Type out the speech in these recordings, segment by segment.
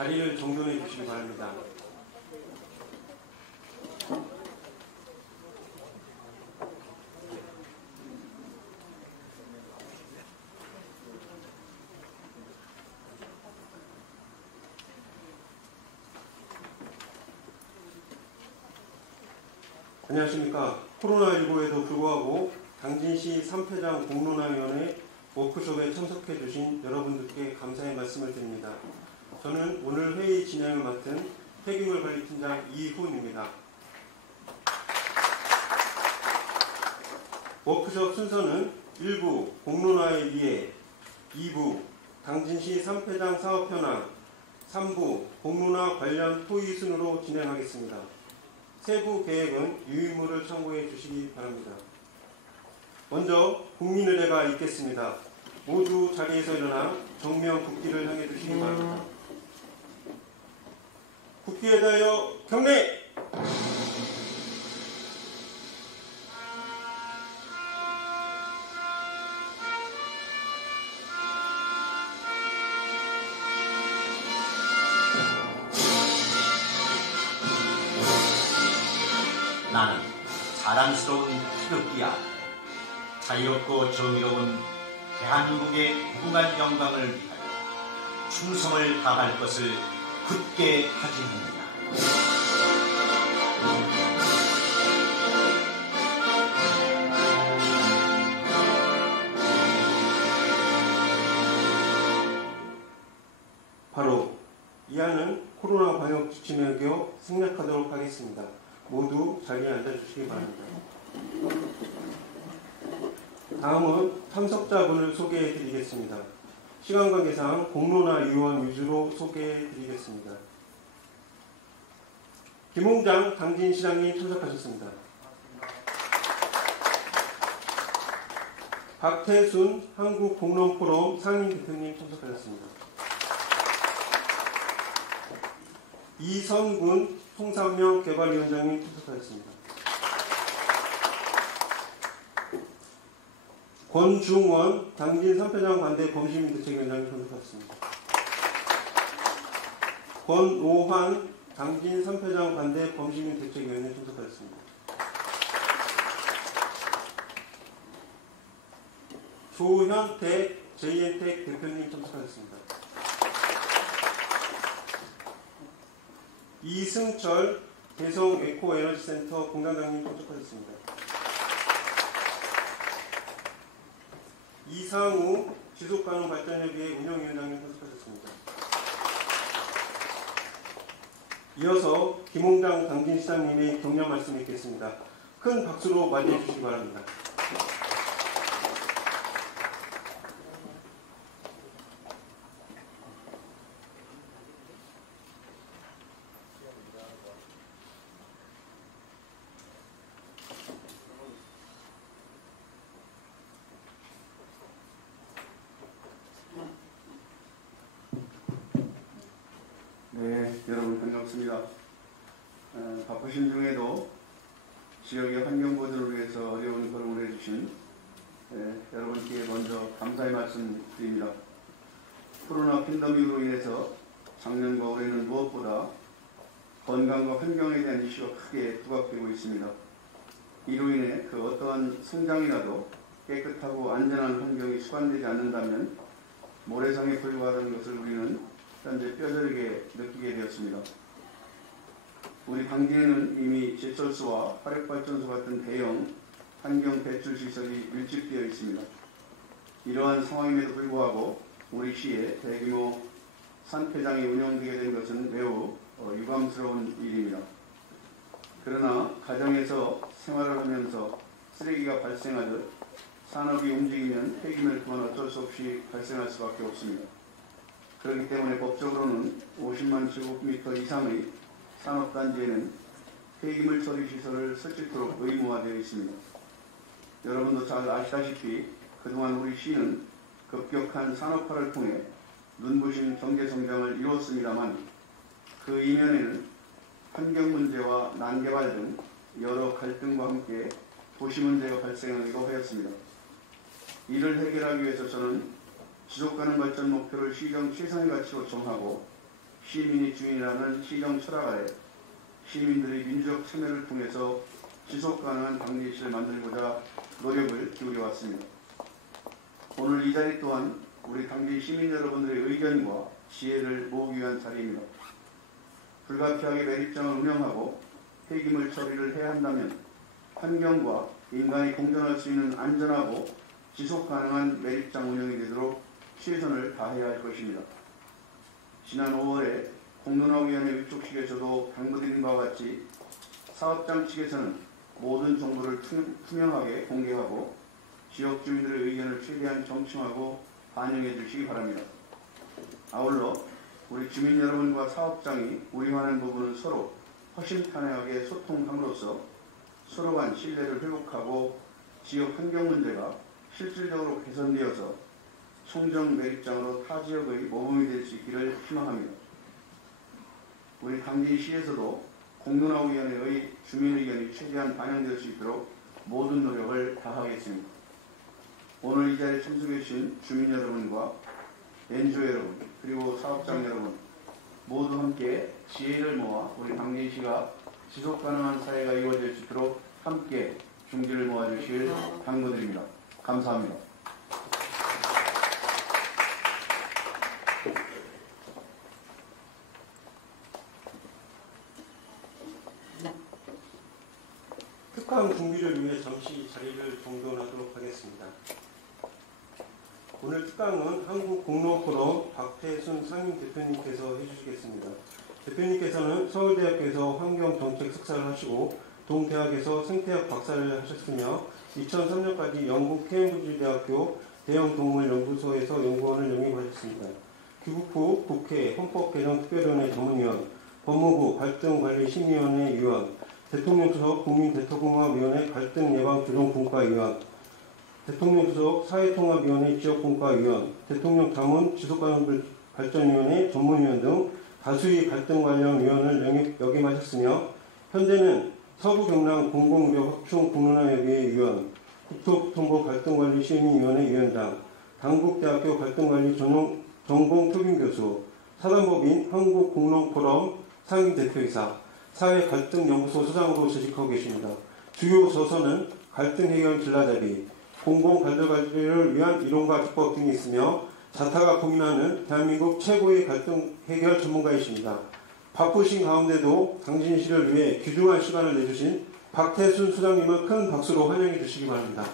자리를 정돈해 주시기 바랍니다. 안녕하십니까. 코로나19에도 불구하고 당진시 3패장 공론화위원회 워크숍에 참석해 주신 여러분들께 감사의 말씀을 드립니다. 저는 오늘 회의 진행을 맡은 폐기물 관리팀장 이훈입니다. 워크숍 순서는 1부 공론화의 이해, 2부 당진시 3패장 사업 현황, 3부 공론화 관련 토의 순으로 진행하겠습니다. 세부 계획은 유의무를 참고해 주시기 바랍니다. 먼저 국민의례가 있겠습니다. 모두 자리에서 일어나 정면 국기를 향해 주시기 바랍니다. 국기에 대하여 경례! 나는 자랑스러운 태극기야. 자유롭고 정의로운 대한민국의 무궁한 영광을 위하여 충성을 다할 것을 굳게 다짐합니다. 바로 이하는 코로나 방역 지침에 어겨 생략하도록 하겠습니다. 모두 자리에 앉아주시기 바랍니다. 다음은 참석자분을 소개해 드리겠습니다. 시간 관계상 공론화 위원 위주로 소개해 드리겠습니다. 김홍장 당진시장님 참석하셨습니다. 박태순 한국공론포럼 상임대표님 참석하셨습니다. 이선군 송삼명 개발위원장님 참석하셨습니다. 권중원 당진 3패장 관대 범시민대책위원장님 참석하셨습니다. 권오환 당진 3패장 관대 범시민대책위원장님 참석하셨습니다. 조현택 JN텍 대표님 참석하셨습니다. 이승철 대성에코에너지센터 공단장님 참석하셨습니다. 이상우 지속가능발전협의회 운영위원장님 참석하셨습니다. 이어서 김홍장 당진시장님의 격려 말씀이 있겠습니다. 큰 박수로 맞이해 주시기 바랍니다. 네, 여러분 반갑습니다. 바쁘신 중에도 지역의 환경 보존을 위해서 어려운 걸음을 해주신 여러분께 먼저 감사의 말씀 드립니다. 코로나 팬데믹으로 인해서 작년과 올해는 무엇보다 건강과 환경에 대한 이슈가 크게 부각되고 있습니다. 이로 인해 그 어떠한 성장이라도 깨끗하고 안전한 환경이 수반되지 않는다면 모래성에 불과하다는 것을 우리는 현재 뼈저리게 느끼게 되었습니다. 우리 당진에는 이미 제철소와 화력발전소 같은 대형 환경 배출 시설이 밀집되어 있습니다. 이러한 상황임에도 불구하고 우리 시에 대규모 산패장이 운영되게 된 것은 매우 유감스러운 일입니다. 그러나 가정에서 생활을 하면서 쓰레기가 발생하듯 산업이 움직이면 폐기물 또한 어쩔 수 없이 발생할 수밖에 없습니다. 그렇기 때문에 법적으로는 50만 제곱미터 이상의 산업단지에는 폐기물 처리 시설을 설치토록 의무화되어 있습니다. 여러분도 잘 아시다시피 그동안 우리 시는 급격한 산업화를 통해 눈부신 경제성장을 이루었습니다만 그 이면에는 환경 문제와 난개발 등 여러 갈등과 함께 도시 문제가 발생하기도 하였습니다. 이를 해결하기 위해서 저는 지속가능 발전 목표를 시정 최상의 가치로 정하고 시민이 주인이라는 시정 철학 아래 시민들의 민주적 참여를 통해서 지속가능한 당진시를 만들고자 노력을 기울여왔습니다. 오늘 이 자리 또한 우리 당진 시민 여러분들의 의견과 지혜를 모으기 위한 자리입니다. 불가피하게 매립장을 운영하고 폐기물 처리를 해야 한다면 환경과 인간이 공존할 수 있는 안전하고 지속가능한 매립장 운영이 되도록 최선을 다해야 할 것입니다. 지난 5월에 공론화위원회 위촉식에서도 당부드린 바와 같이 사업장 측에서는 모든 정보를 투명하게 공개하고 지역 주민들의 의견을 최대한 정청하고 반영해 주시기 바랍니다. 아울러 우리 주민 여러분과 사업장이 우려하는 부분을 서로 허심탄회하게 소통함으로써 서로 간 신뢰를 회복하고 지역 환경 문제가 실질적으로 개선되어서 청정 매립장으로 타 지역의 모범이 될 수 있기를 희망합니다. 우리 당진시에서도 공론화위원회의 주민 의견이 최대한 반영될 수 있도록 모든 노력을 다하겠습니다. 오늘 이 자리에 참석해 주신 주민 여러분과 NGO 여러분 그리고 사업장 여러분 모두 함께 지혜를 모아 우리 당진시가 지속가능한 사회가 이루어질 수 있도록 함께 중지를 모아주실 당부드립니다. 감사합니다. 특강 준비를 위해 잠시 자리를 정돈하도록 하겠습니다. 오늘 특강은 한국공로포럼 박태순 상임대표님께서 해주시겠습니다. 대표님께서는 서울대학교에서 환경정책 석사를 하시고 동대학에서 생태학 박사를 하셨으며 2003년까지 영국 케임브리지 대학교 대형동물연구소에서 연구원을 영입하셨습니다. 귀국 후 국회 헌법개정특별위원회 전문위원, 법무부 갈등관리심의위원회 위원, 대통령 수석 국민대통합위원회 갈등예방조정분과위원, 대통령 수석 사회통합위원회 지역분과위원, 대통령 자문 지속가능발전위원회 전문위원 등 다수의 갈등 관련 위원을 역임하셨으며 현재는 서부 경남 공공의료 확충 공론화협의회 위원, 국토정보 갈등관리심의위원회 위원장, 당국대학교 갈등관리 전공 특임교수, 사단법인 한국공론포럼 상임대표이사, 사회갈등연구소 소장으로 재직하고 계십니다. 주요 저서는 갈등해결 길라잡이, 공공관절관리를 위한 이론과 기법 등이 있으며 자타가 고민하는 대한민국 최고의 갈등 해결 전문가이십니다. 바쁘신 가운데도 당진시를 위해 귀중한 시간을 내주신 박태순 소장님을 큰 박수로 환영해 주시기 바랍니다.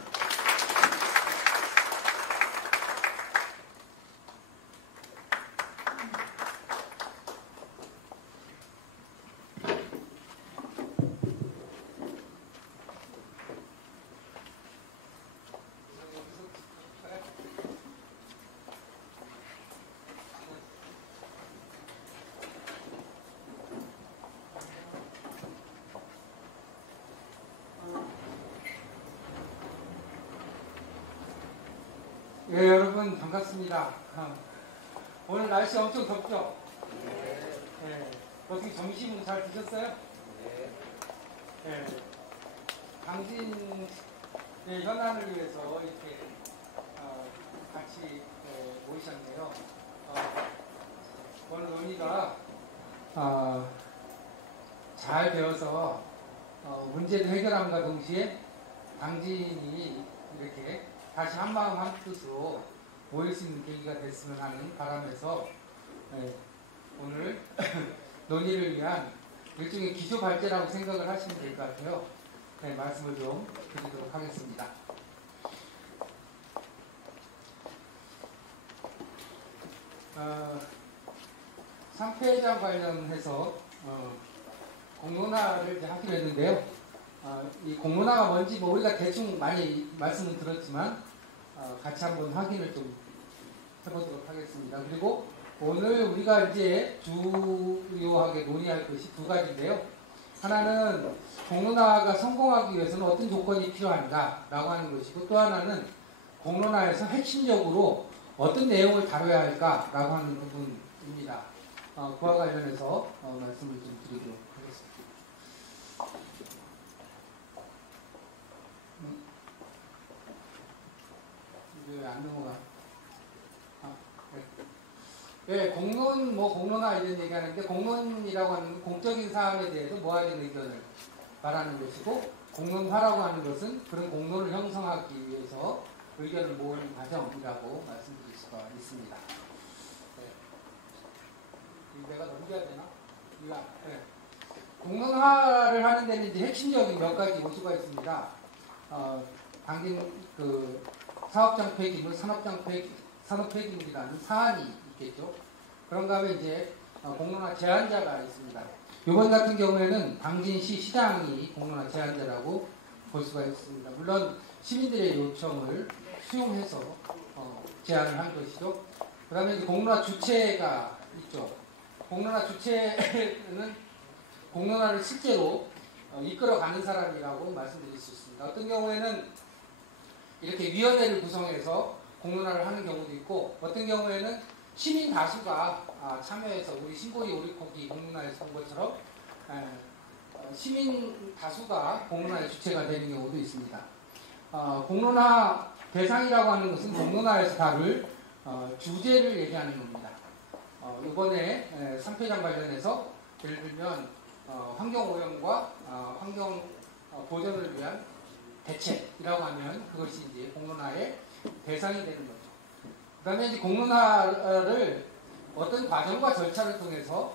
예, 여러분 반갑습니다. 오늘 날씨 엄청 덥죠? 네. 어떻게 점심 잘 드셨어요? 네. 당진 현안을 위해서 이렇게 같이 모이셨네요. 오늘 논의가 잘 되어서 문제도 해결함과 동시에 당진이 이렇게 다시 한마음 한뜻으로 모일 수 있는 계기가 됐으면 하는 바람에서 오늘 논의를 위한 일종의 기초 발제라고 생각을 하시면 될 것 같아요. 말씀을 좀 드리도록 하겠습니다. 상폐회장 관련해서 공론화를 이제 하기로 했는데요. 이 공론화가 뭔지 우리가 대충 많이 말씀을 들었지만 같이 한번 확인을 좀 해보도록 하겠습니다. 그리고 오늘 우리가 이제 주요하게 논의할 것이 두 가지인데요. 하나는 공론화가 성공하기 위해서는 어떤 조건이 필요한가라고 하는 것이고 또 하나는 공론화에서 핵심적으로 어떤 내용을 다뤄야 할까라고 하는 부분입니다. 그와 관련해서 말씀을 좀 드리도록 하겠습니다. 왜 안 넘어가? 네. 예, 공론, 공론화 이런 얘기하는데, 공론이라고 하는 공적인 사안에 대해서 모아진 의견을 말하는 것이고, 공론화라고 하는 것은 그런 공론을 형성하기 위해서 의견을 모으는 과정이라고 말씀드릴 수가 있습니다. 네. 내가 넘겨야 되나? 네. 공론화를 하는 데는 이제 핵심적인 몇 가지 요소가 있습니다. 당긴 사업장 폐기물, 산업 폐기물이라는 사안이 있겠죠. 그런가 하면 이제 공론화 제안자가 있습니다. 이번 같은 경우에는 당진시 시장이 공론화 제안자라고 볼 수가 있습니다. 물론 시민들의 요청을 수용해서 제안을 한 것이죠. 그 다음에 이제 공론화 주체가 있죠. 공론화 주체는 공론화를 실제로 이끌어가는 사람이라고 말씀드릴 수 있습니다. 어떤 경우에는 이렇게 위원회를 구성해서 공론화를 하는 경우도 있고, 어떤 경우에는 시민 다수가 참여해서 우리 신고리 오리고기 공론화에서 본 것처럼 시민 다수가 공론화의 주체가 되는 경우도 있습니다. 공론화 대상이라고 하는 것은 공론화에서 다룰 주제를 얘기하는 겁니다. 이번에 3회장 관련해서 예를 들면 환경오염과 환경 보전을 위한 대책이라고 하면 그것이 이제 공론화의 대상이 되는 거죠. 그 다음에 이제 공론화를 어떤 과정과 절차를 통해서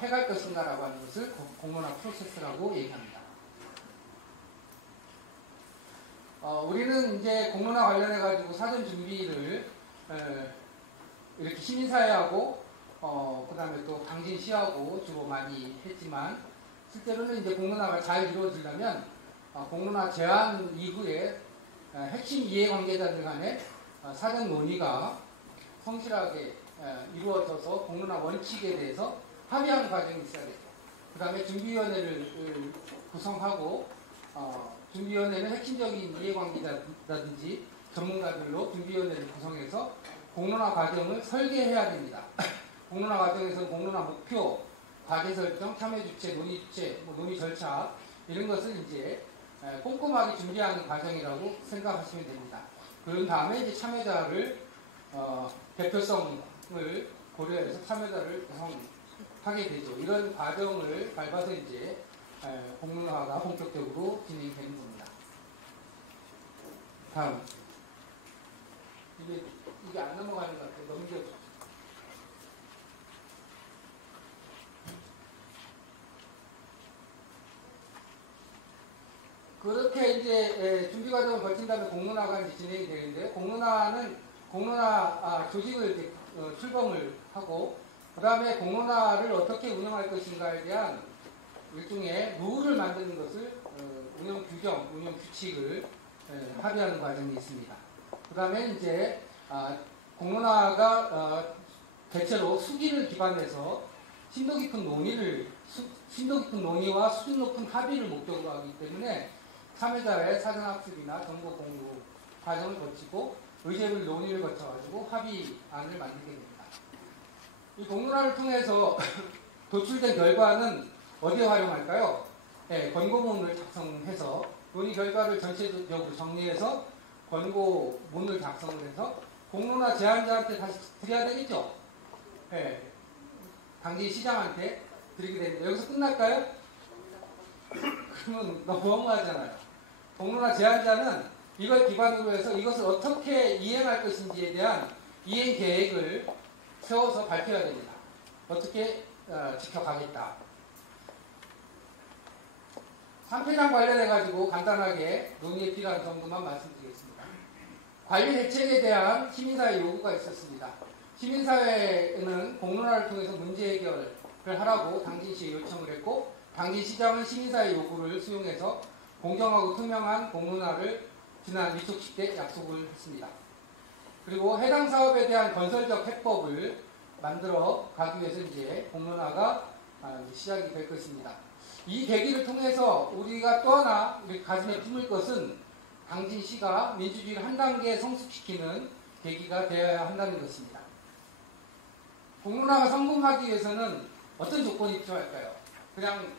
해갈 것인가라고 하는 것을 공론화 프로세스라고 얘기합니다. 우리는 이제 공론화 관련해가지고 사전 준비를 이렇게 시민사회하고 그 다음에 또 당진시하고 주로 많이 했지만, 실제로는 이제 공론화가 잘 이루어지려면 공론화 제안 이후에 핵심 이해관계자들 간의 사전 논의가 성실하게 이루어져서 공론화 원칙에 대해서 합의하는 과정이 있어야겠죠. 그 다음에 준비위원회를 구성하고 준비위원회는 핵심적인 이해관계자라든지 전문가들로 준비위원회를 구성해서 공론화 과정을 설계해야 됩니다. 공론화 과정에서는 공론화 목표, 과제 설정, 참여 주체, 논의 주체, 논의 절차 이런 것을 이제 꼼꼼하게 준비하는 과정이라고 생각하시면 됩니다. 그런 다음에 이제 참여자를 대표성을 고려해서 참여자를 구성하게 되죠. 이런 과정을 밟아서 이제 공론화가 본격적으로 진행되는 겁니다. 다음. 이게 안 넘어가는 것 같아요. 넘겨주세요. 그렇게 이제 준비 과정을 거친 다음에 공론화가 이제 진행이 되는데요. 공론화 조직을 이제 출범을 하고, 그 다음에 공론화를 어떻게 운영할 것인가에 대한 일종의 룰을 만드는 것을 운영 규정, 운영 규칙을 합의하는 과정이 있습니다. 그 다음에 이제 공론화가 대체로 수기를 기반해서 심도 깊은 논의와 수준 높은 합의를 목적으로 하기 때문에 참여자의 사전학습이나 정보 공유 과정을 거치고 의제별 논의를 거쳐가지고 합의안을 만들게 됩니다. 이 공론화를 통해서 도출된 결과는 어디에 활용할까요? 네, 권고문을 작성해서 논의 결과를 전체적으로 정리해서 권고문을 작성을 해서 공론화 제안자한테 다시 드려야 되겠죠? 네, 당시 시장한테 드리게 됩니다. 여기서 끝날까요? 그러면 너무 허무하잖아요. 공론화 제안자는 이걸 기반으로 해서 이것을 어떻게 이행할 것인지에 대한 이행 계획을 세워서 밝혀야 됩니다. 어떻게 지켜가겠다. 3회장 관련해가지고 간단하게 논의에 필요한 정도만 말씀드리겠습니다. 관리 대책에 대한 시민사회 요구가 있었습니다. 시민사회는 공론화를 통해서 문제 해결을 하라고 당진시에 요청을 했고, 당진시장은 시민사회 요구를 수용해서 공정하고 투명한 공론화를 지난 위촉식 때 약속을 했습니다. 그리고 해당 사업에 대한 건설적 해법을 만들어 가기 위해서 이제 공론화가 시작이 될 것입니다. 이 계기를 통해서 우리가 또 하나 가슴에 품을 것은 당진시가 민주주의를 한 단계 성숙시키는 계기가 되어야 한다는 것입니다. 공론화가 성공하기 위해서는 어떤 조건이 필요할까요? 그냥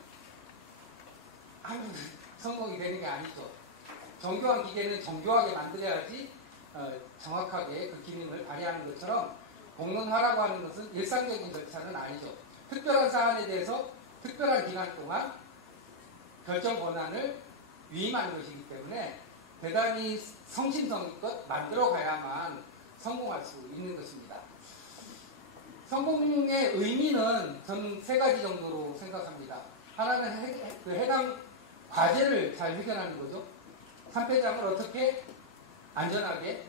하면 성공이 되는 게 아니죠. 정교한 기계는 정교하게 만들어야지 정확하게 그 기능을 발휘하는 것처럼 공론화라고 하는 것은 일상적인 절차는 아니죠. 특별한 사안에 대해서 특별한 기간 동안 결정 권한을 위임하는 것이기 때문에 대단히 성심성의껏 만들어 가야만 성공할 수 있는 것입니다. 성공의 의미는 저는 세 가지 정도로 생각합니다. 하나는 해당 과제를 잘 해결하는 거죠. 3패장을 어떻게 안전하게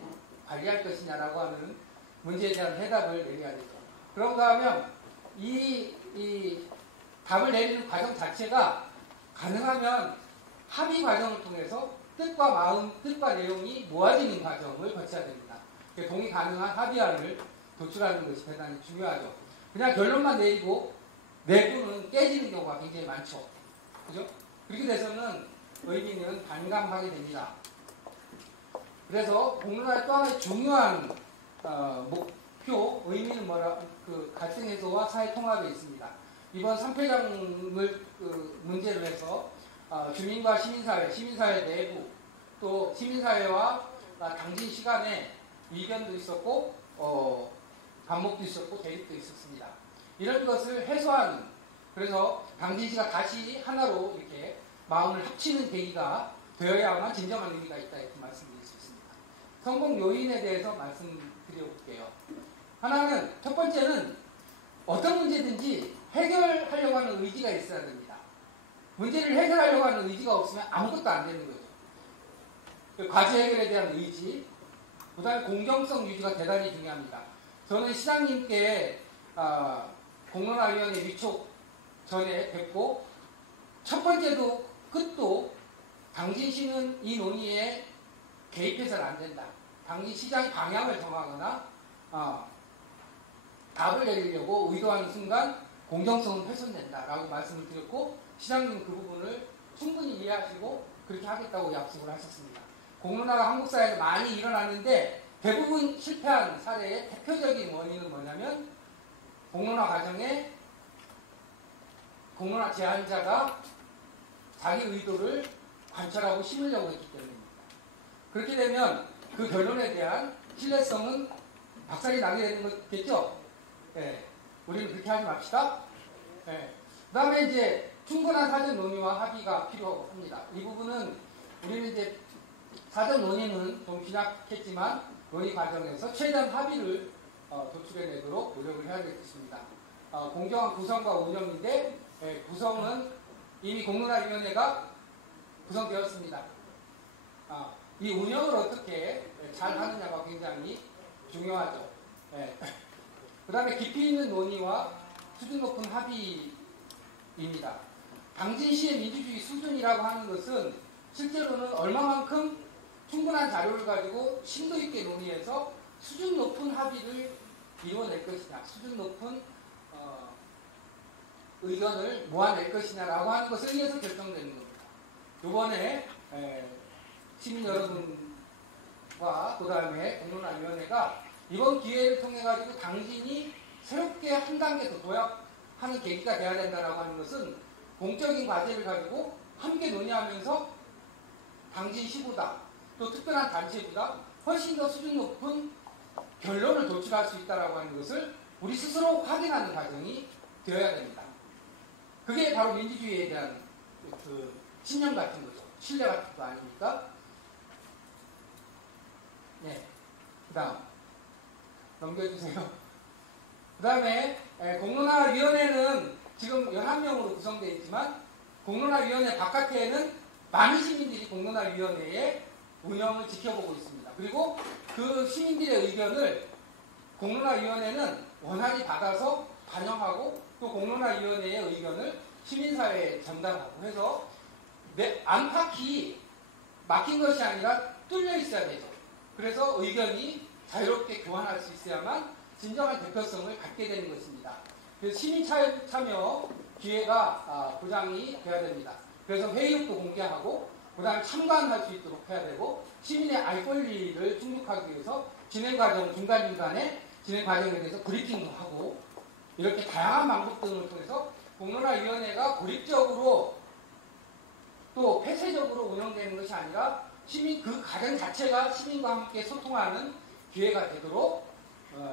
관리할 것이냐라고 하는 문제에 대한 해답을 내려야 되죠. 그런가 하면 이 답을 내리는 과정 자체가 가능하면 합의 과정을 통해서 뜻과 마음, 뜻과 내용이 모아지는 과정을 거쳐야 됩니다. 동의 가능한 합의안을 도출하는 것이 대단히 중요하죠. 그냥 결론만 내리고 내부는 깨지는 경우가 굉장히 많죠. 그죠? 그렇게 돼서는 의미는 반감하게 됩니다. 그래서 공론화의 또 하나의 중요한 목표, 의미는 갈등 해소와 사회 통합에 있습니다. 이번 3패장을 문제로 해서 주민과 시민사회 내부, 또 시민사회와 당진 시간에 이견도 있었고, 반목도 있었고, 대립도 있었습니다. 이런 것을 해소하는, 그래서 당진시가 다시 하나로 이렇게 마음을 합치는 계기가 되어야만 진정한 의미가 있다, 이렇게 말씀드릴 수 있습니다. 성공 요인에 대해서 말씀드려볼게요. 하나는, 첫 번째는 어떤 문제든지 해결하려고 하는 의지가 있어야 됩니다. 문제를 해결하려고 하는 의지가 없으면 아무것도 안 되는 거죠. 과제 해결에 대한 의지, 그 다음에 공정성 유지가 대단히 중요합니다. 저는 시장님께 공론화위원회 위촉 전에 뵙고 첫 번째도 끝도 당진시는 이 논의에 개입해서는 안 된다. 당진시장이 방향을 정하거나 답을 내리려고 의도하는 순간 공정성은 훼손된다라고 말씀을 드렸고 시장님은 그 부분을 충분히 이해하시고 그렇게 하겠다고 약속을 하셨습니다. 공론화가 한국 사회에 많이 일어났는데 대부분 실패한 사례의 대표적인 원인은 뭐냐면 공론화 과정에 공론화 제안자가 자기 의도를 관철하고 심으려고 했기 때문입니다. 그렇게 되면 그 결론에 대한 신뢰성은 박살이 나게 되는 거겠죠? 네. 우리는 그렇게 하지 맙시다. 네. 그 다음에 이제 충분한 사전 논의와 합의가 필요합니다. 이 부분은 우리는 이제 사전 논의는 좀 빈약했지만 논의 과정에서 최대한 합의를 도출해내도록 노력을 해야 되겠습니다. 공정한 구성과 운영인데 구성은 이미 공론화위원회가 구성되었습니다. 이 운영을 어떻게 잘 하느냐가 굉장히 중요하죠. 그 다음에 깊이 있는 논의와 수준 높은 합의입니다. 당진시의 민주주의 수준이라고 하는 것은 실제로는 얼마만큼 충분한 자료를 가지고 심도 있게 논의해서 수준 높은 합의를 이루어낼 것이냐, 수준 높은 의견을 모아낼 것이냐라고 하는 것에 의해서 결정되는 겁니다. 이번에 시민 여러분과 그 다음에 공론화위원회가 이번 기회를 통해 가지고 당진이 새롭게 한 단계 더 도약하는 계기가 되어야 된다라고 하는 것은 공적인 과제를 가지고 함께 논의하면서 당진시보다 또 특별한 단체보다 훨씬 더 수준 높은 결론을 도출할 수 있다라고 하는 것을 우리 스스로 확인하는 과정이 되어야 됩니다. 그게 바로 민주주의에 대한 그 신념 같은 거죠. 신뢰 같은 거 아닙니까? 네. 그 다음 넘겨주세요. 그 다음에 공론화위원회는 지금 11명으로 구성되어 있지만 공론화위원회 바깥에는 많은 시민들이 공론화위원회의 운영을 지켜보고 있습니다. 그리고 그 시민들의 의견을 공론화위원회는 원활히 받아서 반영하고 또 공론화위원회의 의견을 시민사회에 전달하고 해서 안팎이 막힌 것이 아니라 뚫려 있어야 되죠. 그래서 의견이 자유롭게 교환할 수 있어야만 진정한 대표성을 갖게 되는 것입니다. 그래서 시민 참여 기회가 보장이 돼야 됩니다. 그래서 회의록도 공개하고 그 다음에 참관할 수 있도록 해야 되고 시민의 알 권리를 충족하기 위해서 진행 과정 중간중간에 진행 과정에 대해서 브리핑도 하고 이렇게 다양한 방법 등을 통해서 공론화위원회가 고립적으로 또 폐쇄적으로 운영되는 것이 아니라 시민 그 과정 자체가 시민과 함께 소통하는 기회가 되도록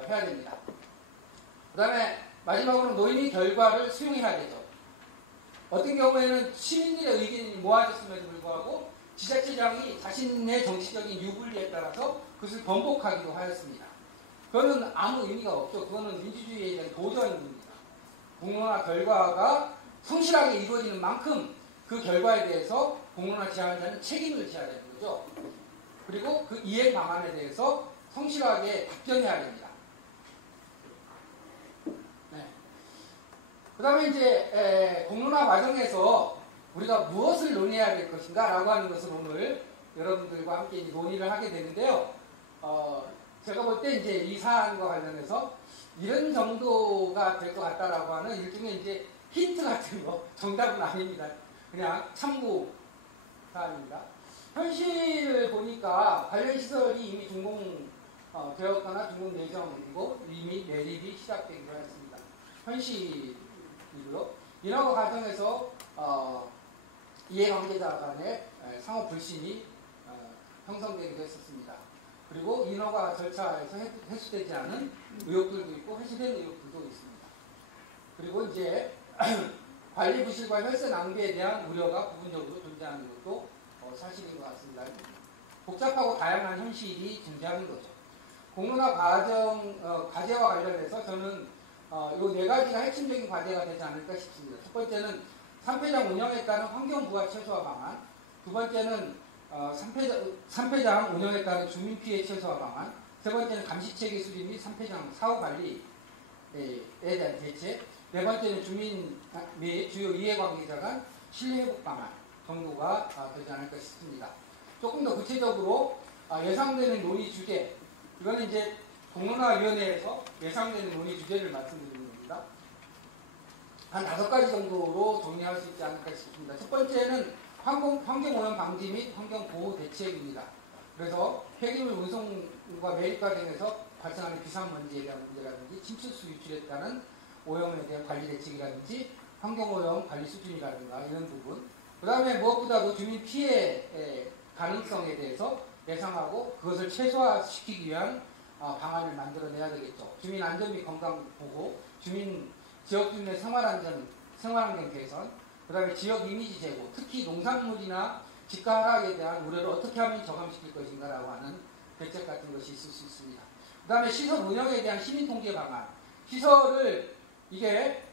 해야 됩니다. 그 다음에 마지막으로 논의 결과를 수용해야 되죠. 어떤 경우에는 시민들의 의견이 모아졌음에도 불구하고 지자체장이 자신의 정치적인 유불리에 따라서 그것을 번복하기도 하였습니다. 그거는 아무 의미가 없죠. 그거는 민주주의에 대한 도전입니다. 공론화 결과가 성실하게 이루어지는 만큼 그 결과에 대해서 공론화 제안자는 책임을 져야 되는 거죠. 그리고 그 이해 방안에 대해서 성실하게 답변해야 됩니다. 네. 그 다음에 이제 공론화 과정에서 우리가 무엇을 논의해야 될 것인가 라고 하는 것을 오늘 여러분들과 함께 논의를 하게 되는데요. 제가 볼 때 이제 이 사안과 관련해서 이런 정도가 될 것 같다라고 하는 일종의 이제 힌트 같은 거, 정답은 아닙니다. 그냥 참고 사안입니다. 현실을 보니까 관련 시설이 이미 준공되었거나 준공 예정이고 이미 매립이 시작되기로 했습니다. 현실이고요. 인허가 과정에서 이해관계자 간의 상호 불신이 형성되기도 했었습니다. 그리고 인허가 절차에서 해소되지 않은 의혹들도 있고 해소된 의혹들도 있습니다. 그리고 이제 관리 부실과 혈세 낭비에 대한 우려가 부분적으로 존재하는 것도 사실인 것 같습니다. 복잡하고 다양한 현실이 존재하는 거죠. 공론화 과정 과제와 관련해서 저는 이 네 가지가 핵심적인 과제가 되지 않을까 싶습니다. 첫 번째는 3폐장 운영에 따른 환경 부하 최소화 방안, 두 번째는 3폐장 운영에 따른 주민 피해 최소화 방안, 세 번째는 감시체계 수립 및 3폐장 사후 관리에 대한 대책, 네 번째는 주민 및 주요 이해관계자 간 신뢰 회복 방안 정도가 되지 않을까 싶습니다. 조금 더 구체적으로 예상되는 논의 주제, 이거는 이제 공론화위원회에서 예상되는 논의 주제를 말씀드리는 겁니다. 한 5가지 정도로 정리할 수 있지 않을까 싶습니다. 첫 번째는 환경오염 방지 및 환경보호 대책입니다. 그래서 폐기물 운송과 매립 과정에서 발생하는 비상먼지에 대한 문제라든지 침투수 유출에 따른 오염에 대한 관리 대책이라든지 환경오염 관리 수준이라든가 이런 부분, 그 다음에 무엇보다도 주민 피해 가능성에 대해서 예상하고 그것을 최소화시키기 위한 방안을 만들어내야 되겠죠. 주민 안전 및 건강 보호, 지역 주민의 생활환경 개선, 그 다음에 지역 이미지 제고, 특히 농산물이나 집가 하락에 대한 우려를 어떻게 하면 저감시킬 것인가라고 하는 대책 같은 것이 있을 수 있습니다. 그 다음에 시설 운영에 대한 시민 통제 방안, 시설을 이게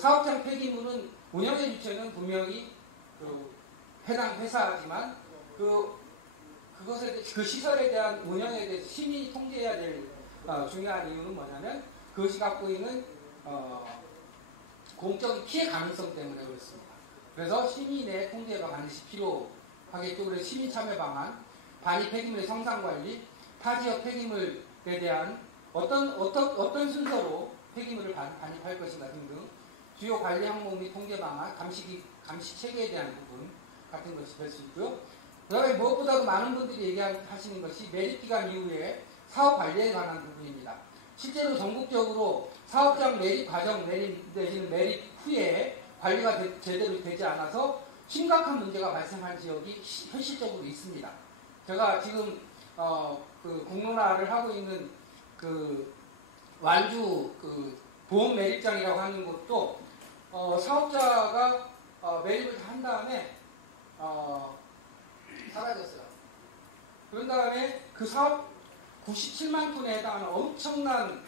사업장 폐기물은 운영의 주체는 분명히 해당 회사지만 그 시설에 대한 운영에 대해서 시민이 통제해야 될 중요한 이유는 뭐냐면 그것이 갖고 있는 공적인 피해 가능성 때문에 그렇습니다. 그래서 시민의 통제가 반드시 필요하겠죠. 그래서 시민 참여 방안, 반입 폐기물의 성상 관리, 타 지역 폐기물에 대한 어떤 순서로 폐기물을 반입할 것인가 등등 주요 관리 항목 및 통제 방안, 감시 체계에 대한 부분 같은 것이 될 수 있고요. 그 다음에 무엇보다도 많은 분들이 얘기하시는 것이 매립 기간 이후에 사업 관리에 관한 부분입니다. 실제로 전국적으로 사업장 매립 과정 내지는 매립 후에 관리가 제대로 되지 않아서 심각한 문제가 발생한 지역이 현실적으로 있습니다. 제가 지금 공론화를 하고 있는 완주 보험 매립장이라고 하는 곳도 사업자가 매립을 한 다음에 사라졌어요. 그런 다음에 그 사업 97만 톤에 해당하는 엄청난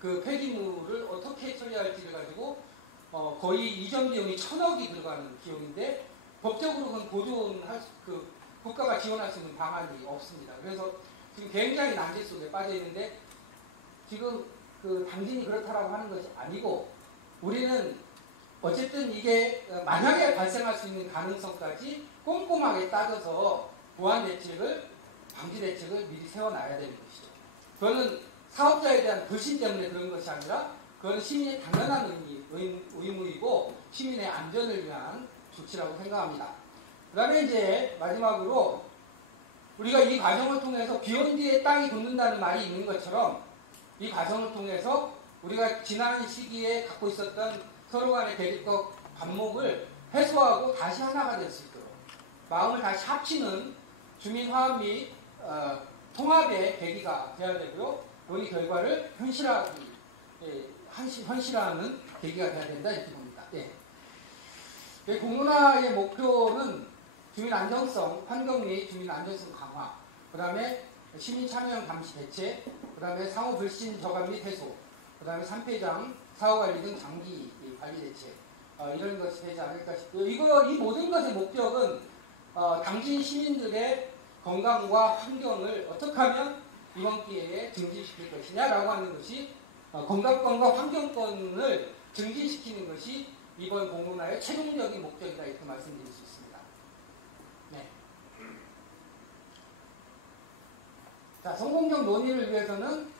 그 폐기물을 어떻게 처리할지를 가지고 거의 이전 비용이 1,000억이 들어가는 비용인데 법적으로 그건 국가가 지원할 수 있는 방안이 없습니다. 그래서 지금 굉장히 난제 속에 빠져 있는데 지금 당진이 그렇다라고 하는 것이 아니고 우리는 어쨌든 이게 만약에 발생할 수 있는 가능성까지 꼼꼼하게 따져서 보완 대책을, 방지 대책을 미리 세워놔야 되는 것이죠. 그거는 사업자에 대한 불신 때문에 그런 것이 아니라 그건 시민의 당연한 의무이고 시민의 안전을 위한 조치라고 생각합니다. 그 다음에 이제 마지막으로 우리가 이 과정을 통해서 비온 뒤에 땅이 굳는다는 말이 있는 것처럼 이 과정을 통해서 우리가 지난 시기에 갖고 있었던 서로 간의 대립과 반목을 해소하고 다시 하나가 될 수 있도록 마음을 다시 합치는 주민 화합 및 통합의 계기가 되어야 되고요. 논의 결과를 현실화하는 계기가 돼야 된다 이렇게 봅니다. 예. 공론화의 목표는 주민 안정성, 환경 및 주민 안정성 강화, 그 다음에 시민 참여형 감시 대책, 그 다음에 상호 불신 저감 및 해소, 그 다음에 3폐장, 사후관리 등 장기 관리 대책, 이런 것이 되지 않을까 싶고요. 이 모든 것의 목적은 당진 시민들의 건강과 환경을 어떻게 하면 이번 기회에 증진시킬 것이냐라고 하는 것이 건강권과 환경권을 증진시키는 것이 이번 공론화의 최종적인 목적이다 이렇게 말씀드릴 수 있습니다. 네. 자, 성공적 논의를 위해서는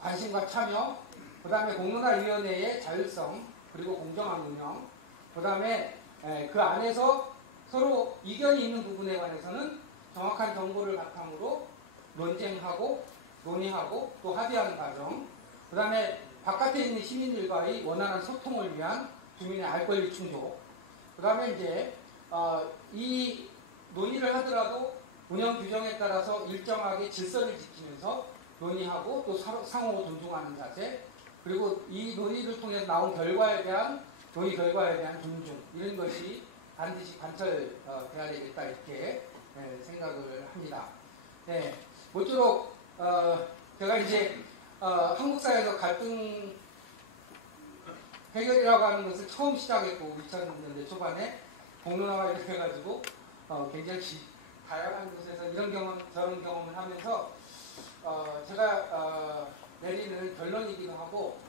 관심과 참여, 그 다음에 공론화위원회의 자율성, 그리고 공정한 운영, 그 다음에 그 안에서 서로 이견이 있는 부분에 관해서는 정확한 정보를 바탕으로 논쟁하고 논의하고 또 합의하는 과정, 그 다음에 바깥에 있는 시민들과의 원활한 소통을 위한 주민의 알 권리 충족, 그 다음에 이제 이 논의를 하더라도 운영 규정에 따라서 일정하게 질서를 지키면서 논의하고 또 상호 존중하는 자세, 그리고 이 논의를 통해서 나온 결과에 대한 논의 결과에 대한 존중, 이런 것이 반드시 관철돼야 되겠다 이렇게 생각을 합니다. 네, 모쪼록 제가 이제 한국 사회에서 갈등 해결이라고 하는 것을 처음 시작했고 2000년대 초반에 공론화가 이렇게 해가지고 굉장히 다양한 곳에서 이런 경험 저런 경험을 하면서 제가 내리는 결론이기도 하고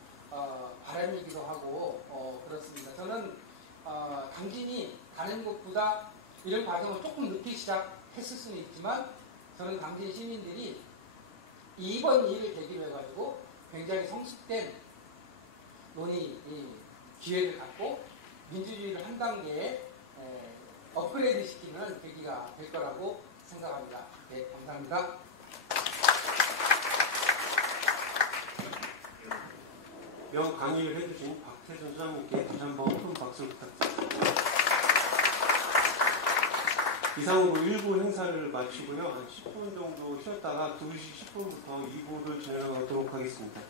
바람이기도 하고 그렇습니다. 저는 당진이 다른 곳보다 이런 과정을 조금 늦게 시작했을 수는 있지만 저는 당진 시민들이 이번 일을 계기로 해가지고 굉장히 성숙된 논의 기회를 갖고 민주주의를 한 단계 업그레이드 시키는 계기가 될 거라고 생각합니다. 네, 감사합니다. 명 강의를 해주신 박태준 수장님께 다시 한번 큰 박수 부탁드립니다. 이상으로 1부 행사를 마치고요. 한 10분 정도 쉬었다가 2시 10분부터 2부를 진행하도록 하겠습니다.